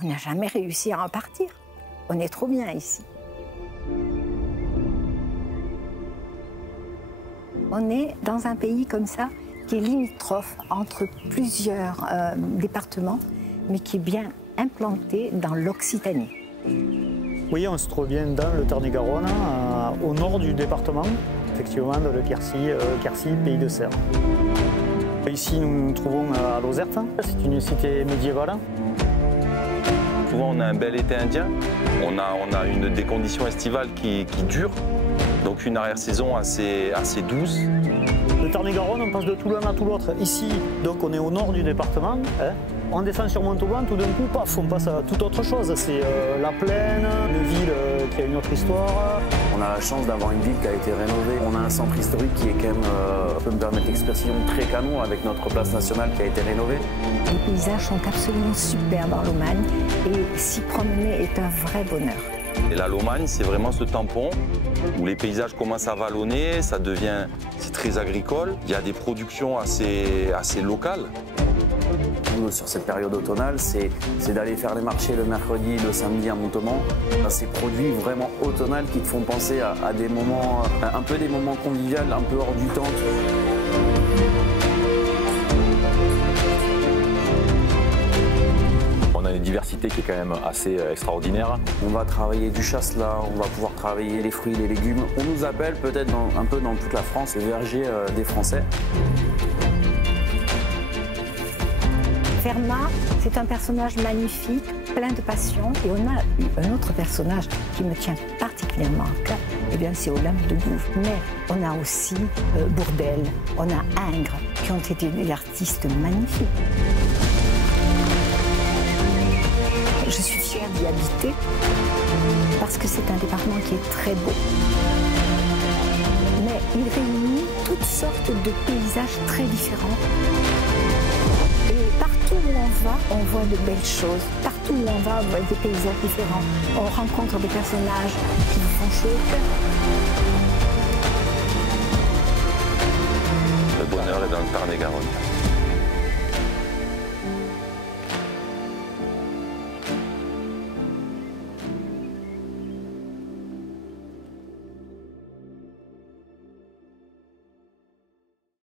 On n'a jamais réussi à en partir. On est trop bien ici. On est dans un pays comme ça, qui est limitrophe entre plusieurs départements, mais qui est bien implanté dans l'Occitanie. Oui, on se trouve bien dans le Tarn-et-Garonne, au nord du département, effectivement, dans le Quercy, pays de Serre. Ici, nous nous trouvons à Lozerte, c'est une cité médiévale. Souvent, on a un bel été indien, on a des conditions estivales qui durent, donc une arrière-saison assez douce. Le Tarn-et-Garonne, on passe de tout l'un à tout l'autre. Ici, donc, on est au nord du département. On descend sur Montauban, tout d'un coup, paf, on passe à toute autre chose. C'est la plaine, une ville qui a une autre histoire. On a la chance d'avoir une ville qui a été rénovée. On a un centre historique qui est quand même, je peux me permettre l'expression, très canon avec notre place nationale qui a été rénovée. Les paysages sont absolument super dans Lomagne et s'y promener est un vrai bonheur. Et la Lomagne, c'est vraiment ce tampon où les paysages commencent à vallonner, c'est très agricole. Il y a des productions assez locales. Sur cette période automnale, c'est d'aller faire les marchés le mercredi, le samedi à Montauban. Ces produits vraiment automnales qui te font penser à des moments, un peu des moments conviviaux, un peu hors du temps. On a une diversité qui est quand même assez extraordinaire. On va travailler du chasselas, on va pouvoir travailler les fruits, les légumes. On nous appelle peut-être un peu dans toute la France le verger des Français. Fermat, c'est un personnage magnifique, plein de passion. Et on a un autre personnage qui me tient particulièrement à cœur, eh bien c'est Olympe de Gouges. Mais on a aussi Bourdelle, on a Ingres, qui ont été des artistes magnifiques. Je suis fière d'y habiter, parce que c'est un département qui est très beau. Mais il réunit toutes sortes de paysages très différents. Partout où on va, on voit de belles choses. Partout où on va, on voit des paysages différents. On rencontre des personnages qui nous font chaud au cœur. Le bonheur est dans le Tarn-et-Garonne.